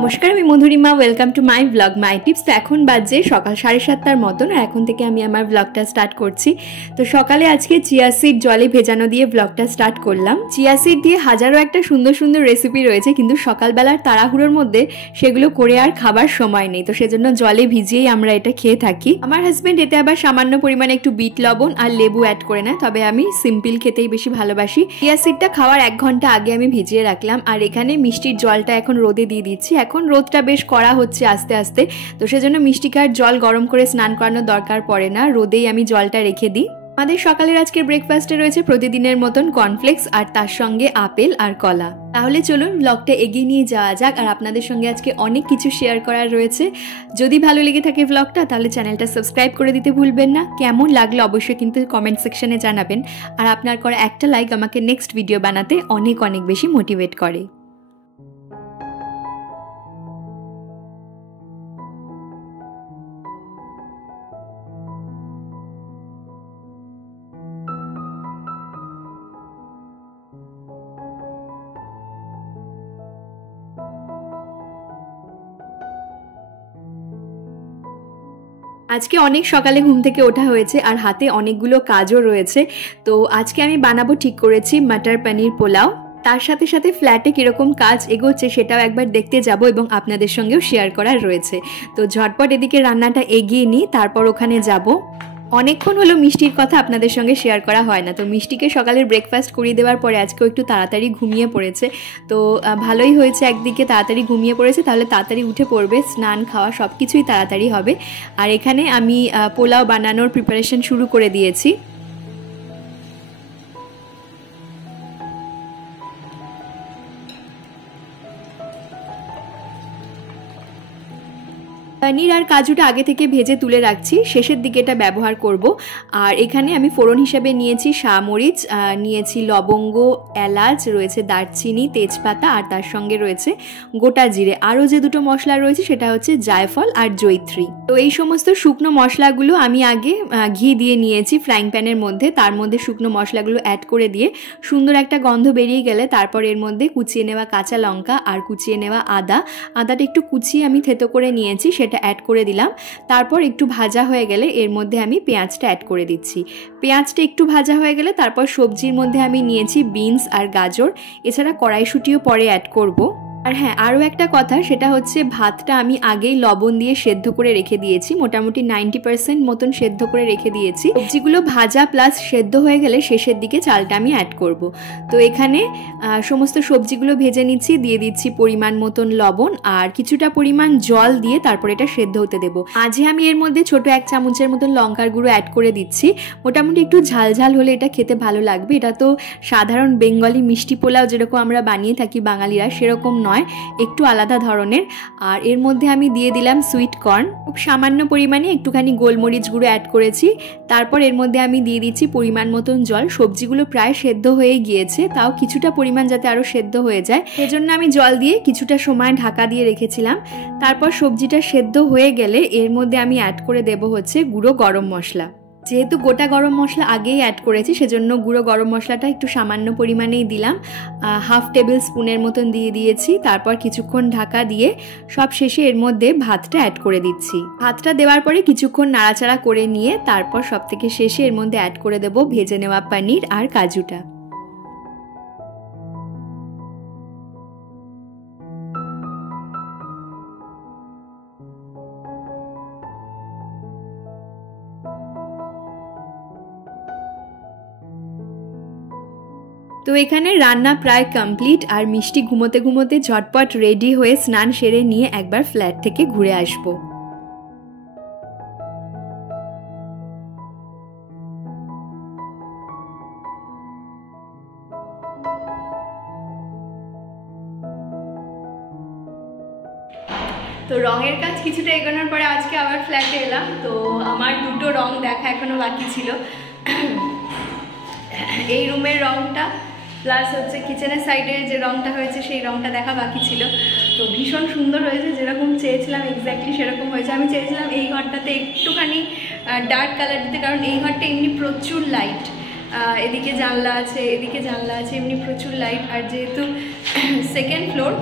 নমস্কার, আমি Madhurima. Welcome to my blog my tips. তো এখন বাজে সকাল 7:30টার মতন, আর এখন থেকে আমি আমার ব্লগটা স্টার্ট করছি। তো সকালে আজকে চিয়া সিড জলে ভেজানো দিয়ে ব্লগটা স্টার্ট করলাম। চিয়া সিড দিয়ে হাজারো একটা সুন্দর সুন্দর রেসিপি রয়েছে, কিন্তু সকালবেলার তাড়াহুড়োর মধ্যে সেগুলো করে আর খাবার সময় নেই, তো সেজন্য জলে ভিজিয়েই আমরা এটা খেয়ে থাকি। আমার হাজব্যান্ড এতে আবার সামান্য পরিমাণে একটু বিট লবণ আর লেবু অ্যাড করে নেয়, তবে আমি সিম্পল খেতেই বেশি ভালোবাসি। চিয়া সিডটা খাওয়ার 1 ঘন্টা আগে আমি ভিজিয়ে রাখলাম, আর এখানে মিষ্টির জলটা এখন রোদে দিয়ে দিচ্ছি। এখন রোদটা বেশ কড়া হচ্ছে আস্তে আস্তে, তো সেজন্য মিষ্টিকার জল গরম করে স্নান করানোর দরকার পড়ে না, রোদেই আমি জলটা রেখে দিই। আমাদের সকালের আজকের ব্রেকফাস্টে রয়েছে প্রতিদিনের মতন কর্নফ্লেক্স আর তার সঙ্গে আপেল আর কলা। তাহলে চলুন ব্লগটা এগিয়ে নিয়ে যাওয়া যাক। আর আপনাদের সঙ্গে আজকে অনেক কিছু শেয়ার করার রয়েছে। যদি ভালো লেগে থাকে ব্লগটা, তাহলে চ্যানেলটা সাবস্ক্রাইব করে দিতে ভুলবেন না। কেমন লাগলো অবশ্যই কিন্তু কমেন্ট সেকশনে জানাবেন, আর আপনার করা একটা লাইক আমাকে নেক্সট ভিডিও বানাতে অনেক অনেক বেশি মোটিভেট করে। আজকে অনেক সকালে ঘুম থেকে ওঠা হয়েছে, আর হাতে অনেকগুলো কাজও রয়েছে। তো আজকে আমি বানাবো ঠিক করেছি মটর পনির পোলাও। তার সাথে সাথে ফ্ল্যাটে কীরকম কাজ এগোচ্ছে সেটাও একবার দেখতে যাব, এবং আপনাদের সঙ্গেও শেয়ার করার রয়েছে। তো ঝটপট এদিকে রান্নাটা এগিয়ে নিই, তারপর ওখানে যাব। অনেকক্ষণ হলো মিষ্টির কথা আপনাদের সঙ্গে শেয়ার করা হয় না। তো মিষ্টিকে সকালের ব্রেকফাস্ট করিয়ে দেওয়ার পরে আজকেও একটু তাড়াতাড়ি ঘুমিয়ে পড়েছে। তো ভালোই হয়েছে, একদিকে তাড়াতাড়ি ঘুমিয়ে পড়েছে, তাহলে তাড়াতাড়ি উঠে পড়বে, স্নান খাওয়া সব কিছুই তাড়াতাড়ি হবে। আর এখানে আমি পোলাও বানানোর প্রিপারেশন শুরু করে দিয়েছি। পনির আর কাজুটা আগে থেকে ভেজে তুলে রাখছি, শেষের দিকে এটা ব্যবহার করব। আর এখানে আমি ফোড়ন হিসেবে নিয়েছি শামরিচ, নিয়েছি লবঙ্গ, এলাচ, রয়েছে দারচিনি, তেজপাতা, আর তার সঙ্গে রয়েছে গোটা জিরে। আরও যে দুটো মশলা রয়েছে সেটা হচ্ছে জায়ফল আর জয়িত্রী। তো এই সমস্ত শুকনো মশলাগুলো আমি আগে ঘি দিয়ে নিয়েছি ফ্রাইং প্যানের মধ্যে। তার মধ্যে শুকনো মশলাগুলো অ্যাড করে দিয়ে সুন্দর একটা গন্ধ বেরিয়ে গেলে তারপর এর মধ্যে কুচিয়ে নেওয়া কাঁচা লঙ্কা আর কুচিয়ে নেওয়া আদাটা একটু কুচিয়ে আমি থেতো করে নিয়েছি, সেটা অ্যাড করে দিলাম। তারপর একটু ভাজা হয়ে গেলে এর মধ্যে আমি পেঁয়াজটা অ্যাড করে দিচ্ছি। পেঁয়াজটা একটু ভাজা হয়ে গেলে তারপর সবজির মধ্যে আমি নিয়েছি বিনস আর গাজর, এছাড়া কড়াইশুঁটিও পরে অ্যাড করব। আর হ্যাঁ, আরও একটা কথা, সেটা হচ্ছে ভাতটা আমি আগেই লবণ দিয়ে সেদ্ধ করে রেখে দিয়েছি, মোটামুটি 90% মতন সেদ্ধ করে রেখে দিয়েছি। সবজিগুলো ভাজা প্লাস সেদ্ধ হয়ে গেলে শেষের দিকে চালটা আমি অ্যাড করব। তো এখানে সমস্ত সবজিগুলো ভেজে নিচ্ছি, দিয়ে দিচ্ছি পরিমাণ মতন লবণ আর কিছুটা পরিমাণ জল দিয়ে তারপর এটা সেদ্ধ হতে দেবো। মাঝে আমি এর মধ্যে ছোট 1 চামচের মতন লঙ্কার গুঁড়ো অ্যাড করে দিচ্ছি। মোটামুটি একটু ঝাল ঝাল হলে এটা খেতে ভালো লাগবে। এটা তো সাধারণ বেঙ্গলি মিষ্টি পোলাও যেরকম আমরা বানিয়ে থাকি বাঙালিরা, সেরকম নয়, একটু আলাদা ধরনের। আর এর মধ্যে আমি দিয়ে দিলাম সুইট কর্ন, খুব সামান্য পরিমাণে একটুখানি গোলমরিচ গুঁড়ো অ্যাড করেছি। তারপর এর মধ্যে আমি দিয়ে দিচ্ছি পরিমাণ মতন জল। সবজিগুলো প্রায় সেদ্ধ হয়ে গিয়েছে, তাও কিছুটা পরিমাণ যাতে আরও সেদ্ধ হয়ে যায় সেজন্য আমি জল দিয়ে কিছুটা সময় ঢাকা দিয়ে রেখেছিলাম। তারপর সবজিটা সেদ্ধ হয়ে গেলে এর মধ্যে আমি অ্যাড করে দেব হচ্ছে গুঁড়ো গরম মশলা। যেহেতু গোটা গরম মশলা আগেই অ্যাড করেছি, সেজন্য গুঁড়ো গরম মশলাটা একটু সামান্য পরিমাণেই দিলাম, 1/2 টেবিল স্পুনের মতন দিয়ে দিয়েছি। তারপর কিছুক্ষণ ঢাকা দিয়ে সব শেষে এর মধ্যে ভাতটা অ্যাড করে দিচ্ছি। ভাতটা দেওয়ার পরে কিছুক্ষণ নাড়াচাড়া করে নিয়ে তারপর সব থেকে শেষে এর মধ্যে অ্যাড করে দেব ভেজে নেওয়া পনির আর কাজুটা। তো এখানে রান্না প্রায় কমপ্লিট, আর মিষ্টি ঘুমোতে ঘুমোতে ঝটপট রেডি হয়ে স্নান সেরে নিয়ে একবার ফ্ল্যাট থেকে ঘুরে আসবো। তো রঙের কাজ কিছুটা এগোনোর পরে আজকে আবার ফ্ল্যাটে এলাম। তো আমার দুটো রং দেখা এখনো বাকি ছিল, এই রুমের রংটা প্লাস হচ্ছে কিচেনের সাইডের যে রংটা হয়েছে সেই রংটা দেখা বাকি ছিল। তো ভীষণ সুন্দর হয়েছে, যেরকম চেয়েছিলাম এক্স্যাক্টলি সেরকম হয়েছে। আমি চেয়েছিলাম এই ঘরটাতে একটুখানি ডার্ক কালার দিতে, কারণ এই ঘরটা এমনি প্রচুর লাইট, এদিকে জানলা আছে, এদিকে জানলা আছে, এমনি প্রচুর লাইট। আর যেহেতু সেকেন্ড ফ্লোর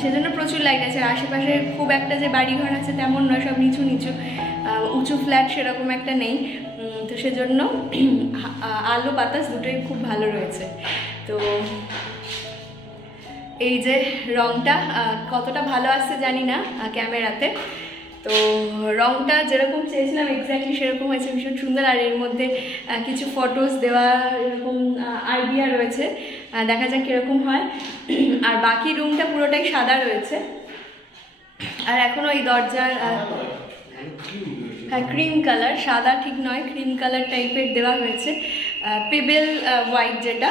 সেজন্য প্রচুর লাইট আছে। আর আশেপাশে খুব একটা যে বাড়িঘর আছে তেমন নয়, সব নিচু নিচু, উঁচু ফ্ল্যাট সেরকম একটা নেই। তো সেজন্য আলো বাতাস দুটোই খুব ভালো রয়েছে। তো এই যে রংটা কতটা ভালো আসছে জানি না ক্যামেরাতে, তো রংটা যেরকম চেয়েছিলাম এক্স্যাক্টলি সেরকম হয়েছে, ভীষণ সুন্দর। আর এর মধ্যে কিছু ফটোস দেওয়া এরকম আইডিয়া রয়েছে, দেখা যাক কীরকম হয়। আর বাকি রুমটা পুরোটাই সাদা রয়েছে। আর এখনও এই দরজার হ্যাঁ ক্রিম কালার, সাদা ঠিক নয়, ক্রিম কালার টাইপের দেওয়া হয়েছে, পেবেল হোয়াইট যেটা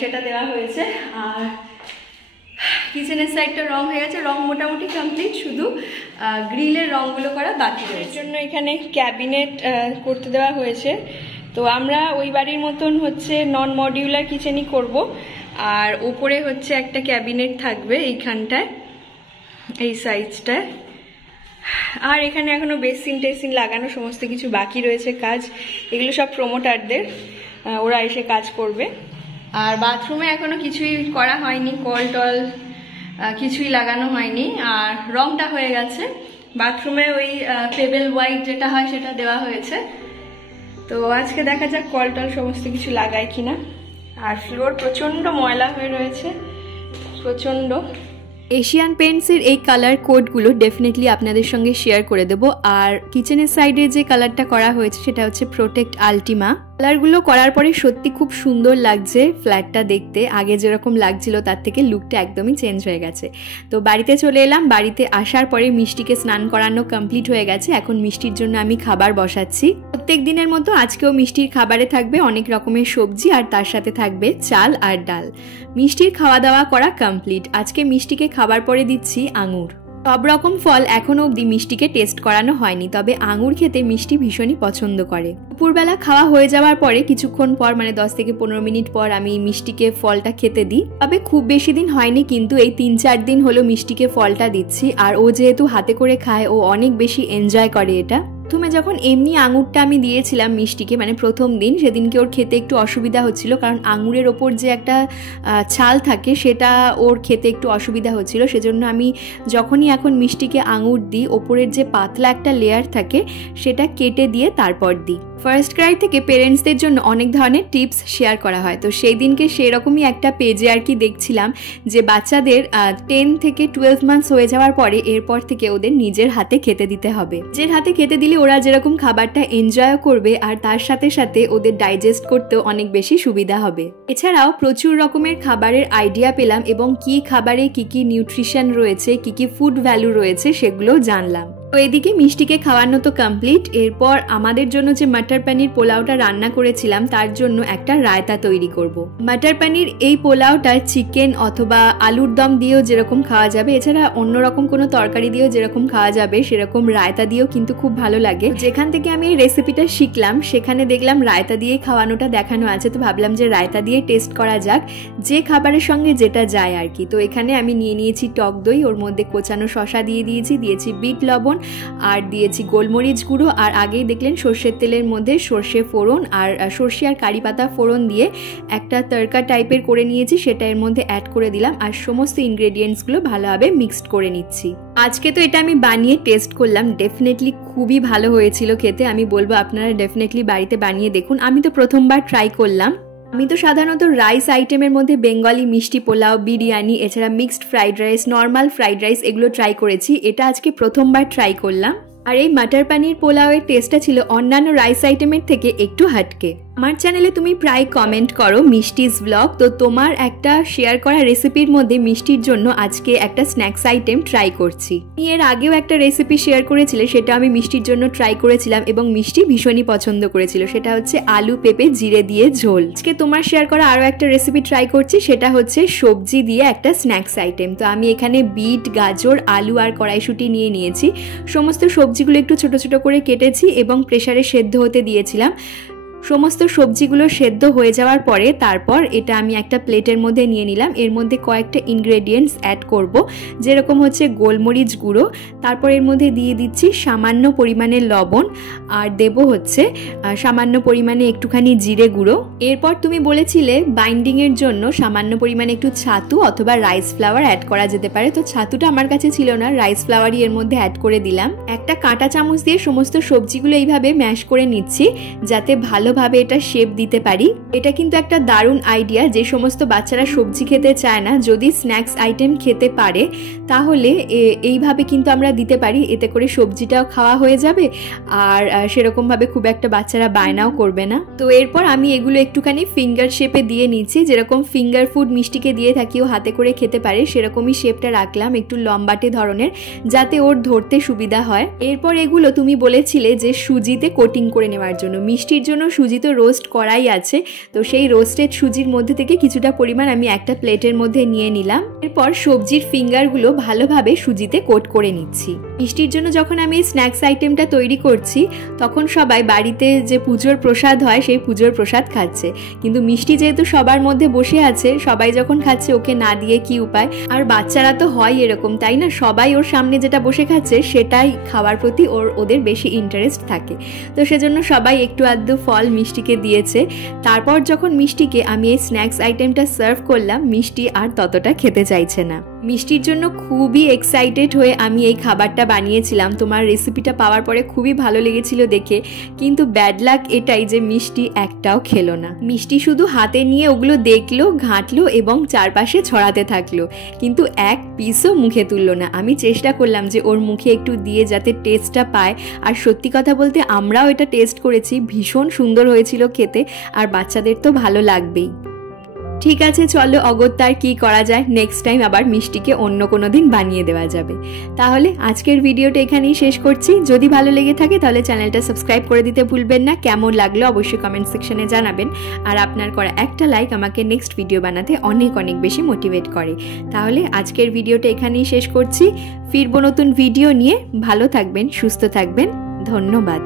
সেটা দেওয়া হয়েছে। আর কিচেনের সাইডটা রং হয়ে গেছে, রং মোটামুটি কমপ্লিট, শুধু গ্রিলের রঙগুলো করা বাকি রয়েছে। এর জন্য এখানে ক্যাবিনেট করতে দেওয়া হয়েছে। তো আমরা ওই বাড়ির মতন হচ্ছে নন মডিউলার কিচেনই করব। আর ওপরে হচ্ছে একটা ক্যাবিনেট থাকবে এইখানটায়, এই সাইজটায়। আর এখানে এখনো বেসিন টেসিন লাগানো সমস্ত কিছু বাকি রয়েছে কাজ, এগুলো সব প্রমোটারদের, ওরা এসে কাজ করবে। আর বাথরুমে এখনো কিছুই করা হয়নি, কল টল কিছুই লাগানো হয়নি। আর রংটা হয়ে গেছে, বাথরুমে ওই পেবেল হোয়াইট যেটা হয় সেটা দেওয়া হয়েছে। তো আজকে দেখা যাক কল টল সমস্ত কিছু লাগায় কিনা। আর ফ্লোর প্রচণ্ড ময়লা হয়ে রয়েছে, প্রচণ্ড। এশিয়ান পেন্টসের এই কালার কোডগুলো ডেফিনেটলি আপনাদের সঙ্গে শেয়ার করে দেব। আর কিচেনের সাইডে যে কালারটা করা হয়েছে সেটা হচ্ছে প্রোটেক্ট আল্টিমা। কালারগুলো করার পরে সত্যি খুব সুন্দর লাগছে ফ্ল্যাটটা দেখতে, আগে যেরকম লাগছিল তার থেকে লুকটা একদমই চেঞ্জ হয়ে গেছে। তো বাড়িতে চলে এলাম, বাড়িতে আসার পরে মিষ্টিকে স্নান করানো কমপ্লিট হয়ে গেছে। এখন মিষ্টির জন্য আমি খাবার বসাচ্ছি। প্রত্যেক দিনের মতো আজকেও মিষ্টির খাবারে থাকবে অনেক রকমের সবজি, আর তার সাথে থাকবে চাল আর ডাল। মিষ্টির খাওয়া দাওয়া করা কমপ্লিট। আজকে মিষ্টিকে খাবার পরে দিচ্ছি আঙুর। সব রকম ফল এখনো অবধি মিষ্টিকে টেস্ট করানো হয়নি, তবে আঙুর খেতে মিষ্টি ভীষণই পছন্দ করে। দুপুরবেলা খাওয়া হয়ে যাওয়ার পরে কিছুক্ষণ পর, মানে 10 থেকে 15 মিনিট পর আমি মিষ্টিকে ফলটা খেতে দিই। তবে খুব বেশি দিন হয়নি, কিন্তু এই 3-4 দিন হলো মিষ্টিকে ফলটা দিচ্ছি। আর ও যেহেতু হাতে করে খায়, ও অনেক বেশি এনজয় করে এটা। প্রথমে যখন এমনি আঙুরটা আমি দিয়েছিলাম মিষ্টিকে, মানে প্রথম দিন, সেদিনকে ওর খেতে একটু অসুবিধা হচ্ছিল, কারণ আঙুরের ওপর যে একটা ছাল থাকে সেটা ওর খেতে একটু অসুবিধা হচ্ছিল। সেজন্য আমি যখনই এখন মিষ্টিকে আঙুর দিই, ওপরের যে পাতলা একটা লেয়ার থাকে সেটা কেটে দিয়ে তারপর দিই। ফার্স্ট ক্রাই থেকে পেরেন্টসদের জন্য অনেক ধরনের টিপস শেয়ার করা হয়। তো সেই দিনকে সেরকমই একটা পেজে আর কি দেখছিলাম যে বাচ্চাদের 10 থেকে 12 মান্থস হয়ে যাওয়ার পরে এরপর থেকে ওদের নিজের হাতে খেতে দিতে হবে। নিজের হাতে খেতে দিলে ওরা যেরকম খাবারটা এনজয়ও করবে, আর তার সাথে সাথে ওদের ডাইজেস্ট করতেও অনেক বেশি সুবিধা হবে। এছাড়াও প্রচুর রকমের খাবারের আইডিয়া পেলাম, এবং কি খাবারে কি কি নিউট্রিশন রয়েছে, কি কি ফুড ভ্যালু রয়েছে সেগুলোও জানলাম। তো এদিকে মিষ্টিকে খাওয়ানো তো কমপ্লিট। এরপর আমাদের জন্য যে মটর পনির পোলাওটা রান্না করেছিলাম তার জন্য একটা রায়তা তৈরি করব। মটর পনির এই পোলাওটা চিকেন অথবা আলুর দম দিয়েও যেরকম খাওয়া যাবে, এছাড়া অন্যরকম কোনো তরকারি দিয়েও যেরকম খাওয়া যাবে, সেরকম রায়তা দিয়েও কিন্তু খুব ভালো লাগে। যেখান থেকে আমি এই রেসিপিটা শিখলাম সেখানে দেখলাম রায়তা দিয়ে খাওয়ানোটা দেখানো আছে, তো ভাবলাম যে রায়তা দিয়ে টেস্ট করা যাক, যে খাবারের সঙ্গে যেটা যায় আর কি। তো এখানে আমি নিয়ে নিয়েছি টক দই, ওর মধ্যে কোচানো শসা দিয়েছি বিট লবণ, আর দিয়েছি গোলমরিচ গুঁড়ো। আর আগেই দেখলেন সর্ষের তেলের মধ্যে সর্ষে ফোড়ন আর সর্ষে আর কারি পাতা ফোড়ন দিয়ে একটা তড়কা টাইপের করে নিয়েছি, সেটা এর মধ্যে অ্যাড করে দিলাম। আর সমস্ত ইনগ্রেডিয়েন্টসগুলো ভালোভাবে মিক্সড করে নিচ্ছি। আজকে তো এটা আমি বানিয়ে টেস্ট করলাম, ডেফিনেটলি খুবই ভালো হয়েছিল খেতে। আমি বলবো আপনারা ডেফিনেটলি বাড়িতে বানিয়ে দেখুন। আমি তো প্রথমবার ট্রাই করলাম। আমি তো সাধারণত রাইস আইটেমের মধ্যে বেঙ্গলি মিষ্টি পোলাও, বিরিয়ানি, এছাড়া mixed fried rice, normal fried rice এগুলো ট্রাই করেছি। এটা আজকে প্রথমবার ট্রাই করলাম। আর এই মটর পনির পোলাওয়ের টেস্টটা ছিল অন্যান্য রাইস আইটেমের থেকে একটু হাটকে। আমার চ্যানেলে তুমি প্রায় কমেন্ট করো মিষ্টিজ ব্লগ, তো তোমার একটা শেয়ার করা রেসিপির মধ্যে মিষ্টির জন্য আজকে একটা স্ন্যাক্স আইটেম ট্রাই করছি। এর আগেও একটা রেসিপি শেয়ার করেছিলে, সেটা আমি মিষ্টির জন্য ট্রাই করেছিলাম এবং মিষ্টি ভীষণই পছন্দ করেছিল। সেটা হচ্ছে আলু পেঁপে জিরে দিয়ে ঝোল। আজকে তোমার শেয়ার করা আরও একটা রেসিপি ট্রাই করছি, সেটা হচ্ছে সবজি দিয়ে একটা স্ন্যাক্স আইটেম। তো আমি এখানে বিট, গাজর, আলু আর কড়াইশুঁটি নিয়ে নিয়েছি। সমস্ত সবজিগুলো একটু ছোট ছোট করে কেটেছি এবং প্রেসারে সেদ্ধ হতে দিয়েছিলাম। সমস্ত সবজিগুলো সেদ্ধ হয়ে যাওয়ার পরে তারপর এটা আমি একটা প্লেটের মধ্যে নিয়ে নিলাম। এর মধ্যে কয়েকটা ইনগ্রেডিয়েন্টস অ্যাড করব, যেরকম হচ্ছে গোলমরিচ গুঁড়ো, তারপর এর মধ্যে দিয়ে দিচ্ছি সামান্য পরিমাণে লবণ, আর দেব হচ্ছে সামান্য পরিমাণে একটুখানি জিরে গুঁড়ো। এরপর তুমি বলেছিলে বাইন্ডিংয়ের জন্য সামান্য পরিমাণে একটু ছাতু অথবা রাইস ফ্লাওয়ার অ্যাড করা যেতে পারে, তো ছাতুটা আমার কাছে ছিল না, রাইস ফ্লাওয়ারই এর মধ্যে অ্যাড করে দিলাম। একটা কাঁটা চামচ দিয়ে সমস্ত সবজিগুলো এইভাবে ম্যাশ করে নিচ্ছি যাতে ভালোভাবে এটা শেপ দিতে পারি। এটা কিন্তু একটা দারুণ আইডিয়া, যে সমস্ত বাচ্চারা সবজি খেতে চায় না, যদি স্ন্যাক্স আইটেম খেতে পারে তাহলে এইভাবে কিন্তু আমরা দিতে পারি, এতে করে সবজিটাও খাওয়া হয়ে যাবে আর সেরকমভাবে খুব একটা বাচ্চারা বায়নাও করবে না। তো এরপর আমি এগুলো একটুখানি ফিঙ্গার শেপে দিয়ে নিচ্ছি, যেরকম ফিঙ্গার ফুড মিষ্টিকে দিয়ে থাকি ও হাতে করে খেতে পারে সেরকমই শেপটা রাখলাম, একটু লম্বাটে ধরনের, যাতে ওর ধরতে সুবিধা হয়। এরপর এগুলো তুমি বলেছিলে যে সুজিতে কোটিং করে নেওয়ার জন্য, মিষ্টির জন্য সুজি তো রোস্ট করাই আছে, তো সেই রোস্টেড সুজির মধ্যে থেকে কিছুটা পরিমাণ আমি একটা প্লেটের মধ্যে নিয়ে নিলাম। এরপর সবজির ফিঙ্গারগুলো ভালোভাবে সুজিতে কোট করে নিচ্ছি। মিষ্টির জন্য যখন আমি এই স্ন্যাক্স আইটেমটা তৈরি করছি তখন সবাই বাড়িতে যে পুজোর প্রসাদ হয় সেই পুজোর প্রসাদ খাচ্ছে, কিন্তু মিষ্টি যেহেতু সবার মধ্যে বসে আছে, সবাই যখন খাচ্ছে ওকে না দিয়ে কি উপায়, আর বাচ্চারা তো হয় এরকম, তাই না? সবাই ওর সামনে যেটা বসে খাচ্ছে সেটাই খাওয়ার প্রতি ওদের বেশি ইন্টারেস্ট থাকে, তো সেজন্য সবাই একটু আধটু ফল মিষ্টিকে দিয়েছে। তারপর যখন মিষ্টিকে আমি এই স্ন্যাক্স আইটেমটা সার্ভ করলাম, মিষ্টি আর ততটা খেতে চাইছে না। মিষ্টির জন্য খুবই এক্সাইটেড হয়ে আমি এই খাবারটা বানিয়েছিলাম, তোমার রেসিপিটা পাওয়ার পরে খুবই ভালো লেগেছিল দেখে, কিন্তু ব্যাড লাক এটাই যে মিষ্টি একটাও খেলো না। মিষ্টি শুধু হাতে নিয়ে ওগুলো দেখলো, ঘাঁটলো এবং চারপাশে ছড়াতে থাকলো, কিন্তু এক পিসও মুখে তুললো না। আমি চেষ্টা করলাম যে ওর মুখে একটু দিয়ে যাতে টেস্টটা পায়, আর সত্যি কথা বলতে আমরাও এটা টেস্ট করেছি, ভীষণ সুন্দর হয়েছিল খেতে, আর বাচ্চাদের তো ভালো লাগবেই। ঠিক আছে, চলো অগত্যার কি করা যায়, নেক্সট টাইম আবার মিষ্টিকে অন্য কোনো দিন বানিয়ে দেওয়া যাবে। তাহলে আজকের ভিডিওটা এখানেই শেষ করছি। যদি ভালো লেগে থাকে তাহলে চ্যানেলটা সাবস্ক্রাইব করে দিতে ভুলবেন না। কেমন লাগলো অবশ্যই কমেন্ট সেকশনে জানাবেন, আর আপনার করা একটা লাইক আমাকে নেক্সট ভিডিও বানাতে অনেক অনেক বেশি মোটিভেট করে। তাহলে আজকের ভিডিওটা এখানেই শেষ করছি, ফিরবো নতুন ভিডিও নিয়ে। ভালো থাকবেন, সুস্থ থাকবেন, ধন্যবাদ।